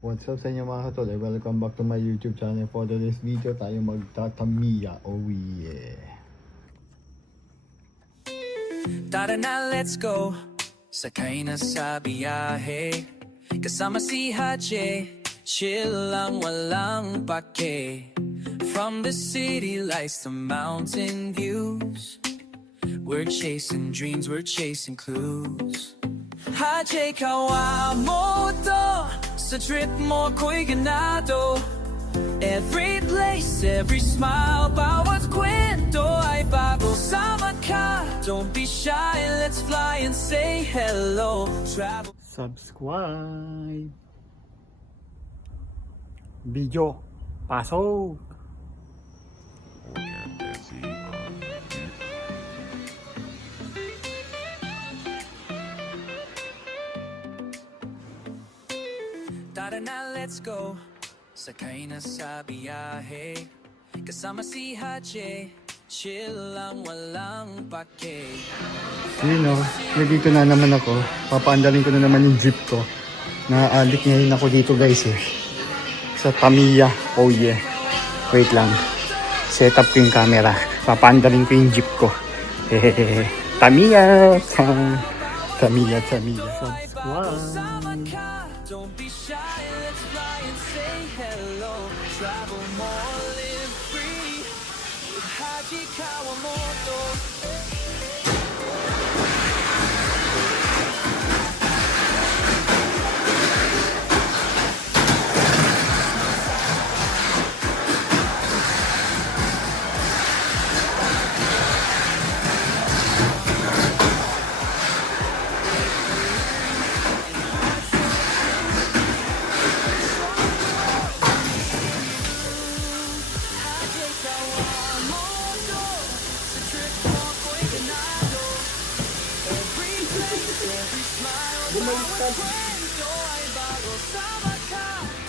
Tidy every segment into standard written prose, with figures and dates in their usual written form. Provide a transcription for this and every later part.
What's up sa inyo mga katol? Welcome back to my YouTube channel. For today's video tayo magtatamiya. Oh yeah. Tara na, let's go. Sakay na sa biyahe. Kasama si Haji. Chill lang, walang pake. From the city lights to mountain views. We're chasing dreams, we're chasing clues. Haji, kawamoto. Sa trip mo ko'y ganado. Every place, every smile, bawat kwento ay bago. Sama ka, don't be shy, let's fly and say hello. Travel. Subscribe. Video. Pasok. Tara na, let's go. Sakay na sa biyahe. Kasama si Haji. Chill lang, walang pake. Yun o, nandito na naman ako. Papaandalin ko na naman yung jeep ko. Naaalik ngayon ako dito guys eh. Sa Tamiya. Oh yeah. Wait lang. Set up ko yung camera. Papaandalin ko yung jeep ko. Hehehe. Tamiya. Tamiya. Subscribe. Don't be shy, let's fly and say hello. Travel more, live free. Haji Kawamoto.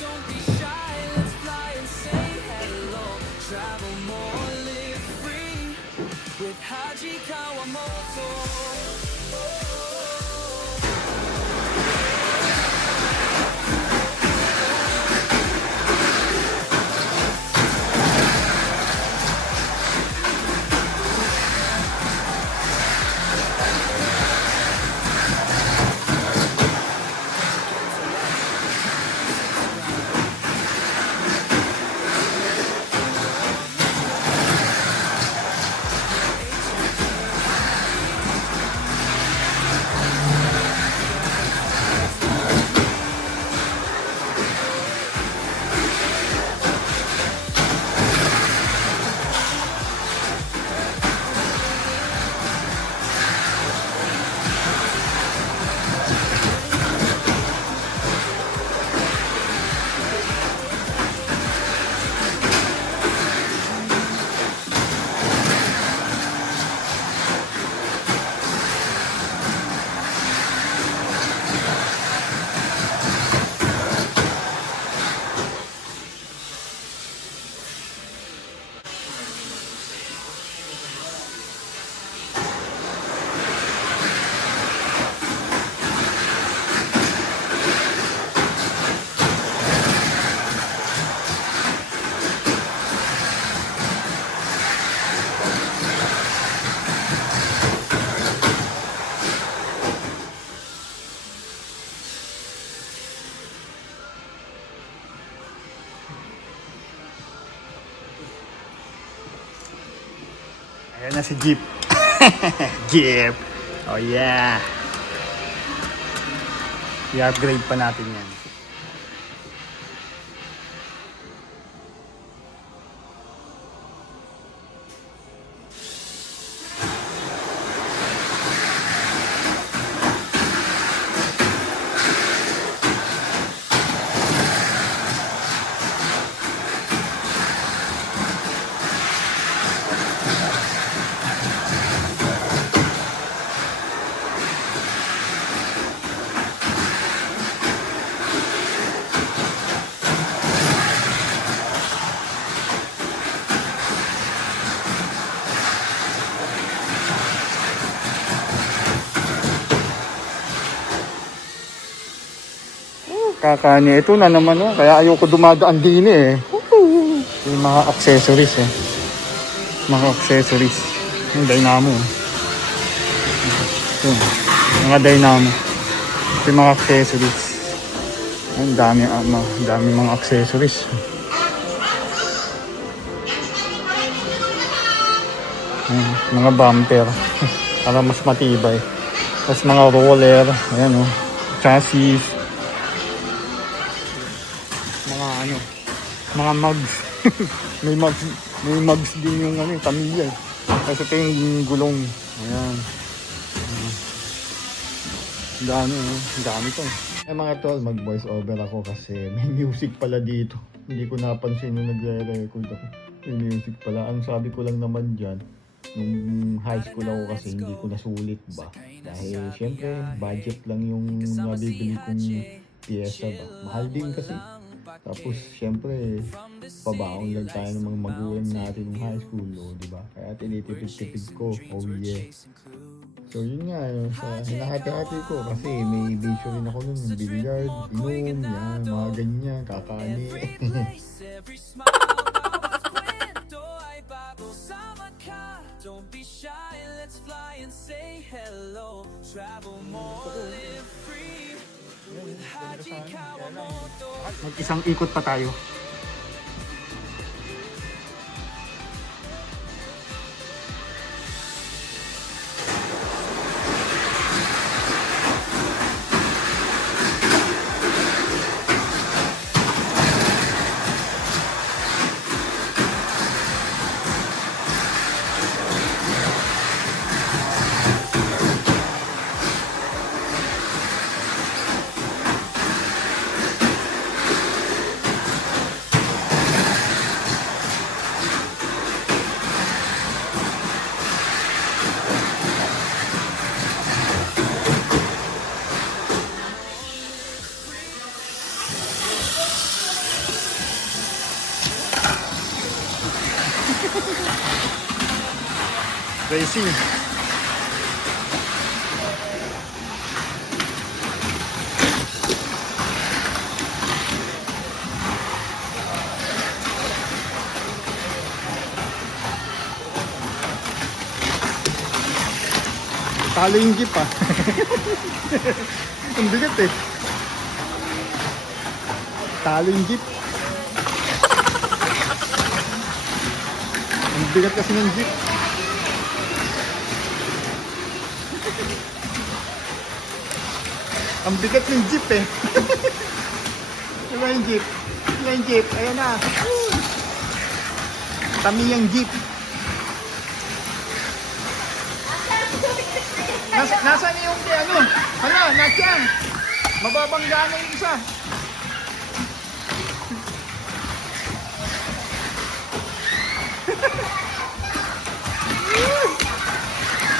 Don't be shy, let's fly and say hello. Travel more, live free with Haji Kawamoto. Ayan na si Jeep. Jeep. Oh yeah. I-upgrade pa natin yan. Kakani. Ito na naman oh. Kaya ayoko dumadaan din eh. Yung mga accessories eh. Mga accessories. Yung dynamo. Ito. Mga dynamo. Ito yung mga accessories. Ang dami, dami mga accessories. Mga bumper. Para mas matibay. Tapos mga roller. Ayan oh. Chassis. Mga ano. Mga mugs. may mugs din yung ano, Tamiya. Kasi ito yung gulong. Ayan. Dami oh. Dami to. Mga tol, mag voice over ako kasi may music pala dito. Hindi ko napansin yung nagre-record ako. May music pala. Ang sabi ko lang naman dyan, nung high school ako kasi hindi ko nasulit ba. Dahil syempre, budget lang yung nabibili kong piyesa ba. Mahal din kasi. Tapos syempre, pabaon lang tayo ng mga magulang natin ng high school, oh, di ba? Kaya tinitipid-tipid ko, oh yeah. So yun nga, hinahati-hati ko kasi may bisyo rin ako nun, billiard, inom, yan, mga ganyan, kakani. Don't be shy, let's fly and say hello. Travel more, live free with Haji Kawamoto. Mag-isang ikot pa tayo. Racing. Talo yung jeep ah. Ang bigat eh. Talo yung jeep. Ang bigat kasi ng jeep. Ang bigat ng jeep eh. Diba yung jeep? Diba yung jeep? Ayan na. Tamiyang jeep. Nasaan yung ano? Hala, nasaan? Mababangga na yung isa.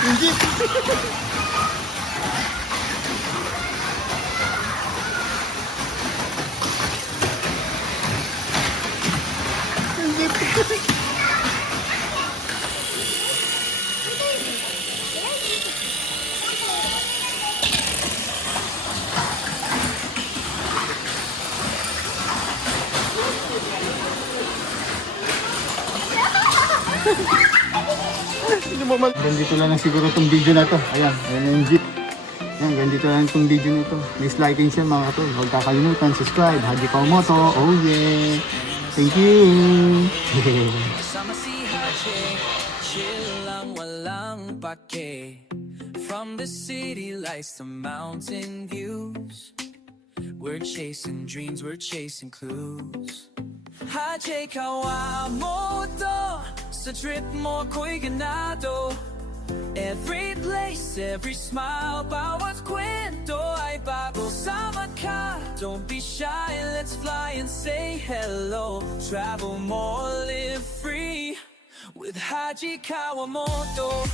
Yung jeep. Ganito lang siguro itong video na to. Ayan, ayan yung jeep. Ayan, ganito lang itong video na to. Please like and share mga to. Huwag kakalimutan, subscribe. Haji Kawamoto. Oh yeah. Thank you. Kasama si Haji, chill lang walang pake. From the city lights to mountain views, we're chasing dreams, we're chasing clues. Haji Kawamoto, sa trip mo ko'y ganado. Every place, every smile, bawat kwento ay bago. Sama ka, don't be shy, let's fly and say hello. Travel more, live free with Haji Kawamoto.